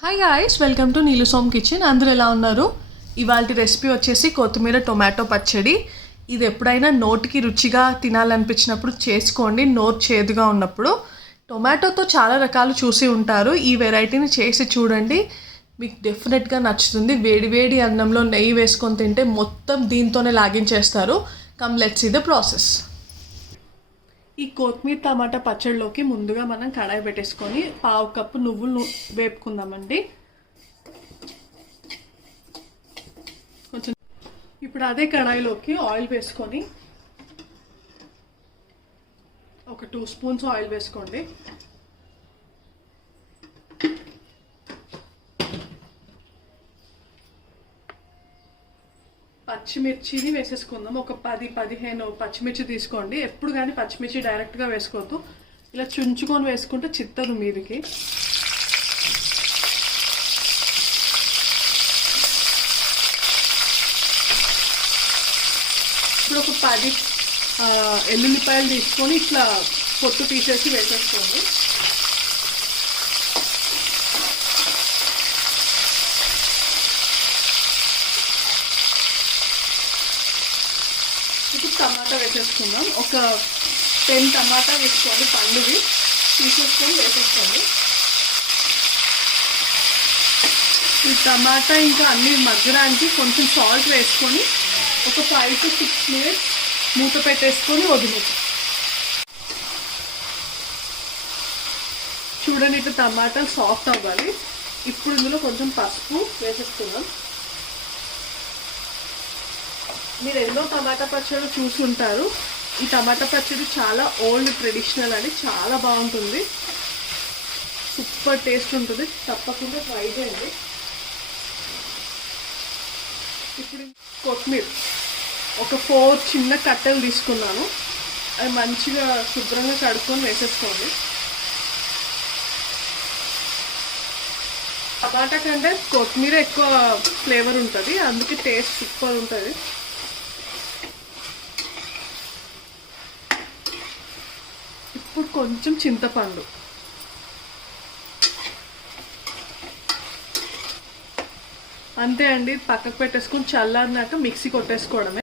Hi guys welcome to Neelu Som kitchen అందరూ ఎలా ఉన్నారు? ఇవాళ రెసిపీ వచ్చేసి కొత్తిమీర టొమాటో పచ్చడి. ఇది ఎప్పుడైనా నోటికి రుచిగా తినాలనిపించినప్పుడు చేసుకోండి నోరు చేదుగా ఉన్నప్పుడు. టొమాటోతో చాలా రకాలు చూసి ఉంటారు. ఈ వెరైటీని చేసి చూడండి. మీకు డెఫినెట్గా నచ్చుతుంది. వేడి వేడి అన్నంలో నెయ్యి వేసుకొని తింటే మొత్తం దీంతోనే లాగించేస్తారు. Come let's see the process ఈ కొత్తిమీర టమాటా పచ్చడిలోకి ముందుగా మనం కడాయి పెట్టేసుకొని పావు కప్పు నువ్వులు వేపుకుందామండి. కొంచెం ఇప్పుడు అదే కడాయిలోకి ఆయిల్ వేసుకొని ఒక టూ స్పూన్స్ ఆయిల్ వేసుకోండి. పచ్చిమిర్చిని వేసేసుకుందాం. ఒక పది పదిహేను పచ్చిమిర్చి తీసుకోండి. ఎప్పుడు కానీ పచ్చిమిర్చి డైరెక్ట్గా వేసుకోవద్దు. ఇలా చుంచుకొని వేసుకుంటే చిత్తదు మీదికి. ఇప్పుడు ఒక పది ఎల్లుల్లిపాయలు తీసుకొని ఇట్లా పొట్టు తీసేసి వేసేసుకోండి. ఇప్పుడు టమాటా వేసేసుకుందాం. ఒక టెన్ టమాటా వేసుకోండి పండువి. తీసేసుకొని వేసేసుకోండి ఈ టమాటా ఇంకా అన్ని మగ్గడానికి కొంచెం సాల్ట్ వేసుకొని ఒక ఫైవ్ టు సిక్స్ మినిట్స్ మూత పెట్టేసుకొని వదిలేదు చూడండి ఇట్లా టమాటాలు సాఫ్ట్ అవ్వాలి. ఇప్పుడు ఇందులో కొంచెం పసుపు వేసేసుకుందాం. మీరు ఎన్నో టమాటా పచ్చడి చూసి ఉంటారు ఈ టమాటా పచ్చడి చాలా ఓల్డ్ ట్రెడిషనల్ అని చాలా బాగుంటుంది. సూపర్ టేస్ట్ ఉంటుంది. తప్పకుండా ట్రై చేయండి. ఇప్పుడు కొత్తిమీర. ఒక ఫోర్ చిన్న కట్టెలు తీసుకున్నాను. అవి మంచిగా శుభ్రంగా కడుక్కొని వేసేసుకోండి. టమాటా కంటే కొత్తిమీర ఎక్కువ ఫ్లేవర్ ఉంటుంది. అందుకే టేస్ట్ సూపర్ ఉంటుంది. ఇప్పుడు కొంచెం చింతపండు. అంతే అండి పక్కకు పెట్టేసుకుని చల్లారినాక మిక్సీ కొట్టేసుకోవడమే.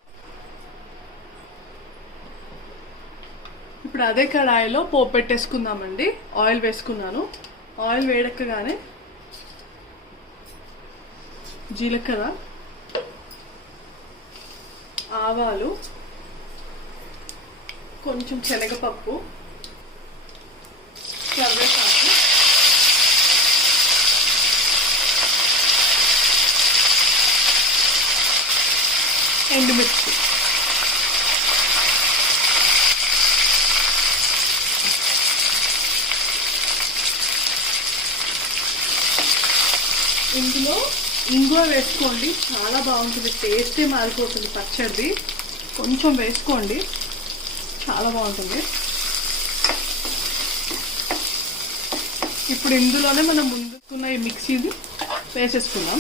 ఇప్పుడు అదే కడాయిలో పోపు పెట్టేసుకుందామండి ఆయిల్ వేసుకున్నాను. ఆయిల్ వేడెక్కగానే జీలకర్ర ఆవాలు కొంచెం శనగపప్పు కరివేపాకు ఎండుమిర్చి. ఇందులో ఇంగువ వేసుకోండి. చాలా బాగుంటుంది. టేస్టే మారిపోతుంది పచ్చడిది కొంచెం వేసుకోండి. చాలా బాగుంటుంది. ఇప్పుడు ఇందులోనే మనం ముందుకున్న ఈ మిక్సీని వేసేసుకుందాం.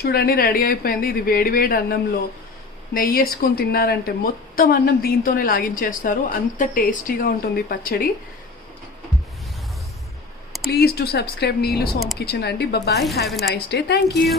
చూడండి రెడీ అయిపోయింది. ఇది వేడి వేడి అన్నంలో నెయ్యి వేసుకొని తిన్నారంటే మొత్తం అన్నం దీంతోనే లాగించేస్తారు. అంత టేస్టీగా ఉంటుంది పచ్చడి. Please to subscribe Neelu Som kitchen అండి. Bye have a nice day thank you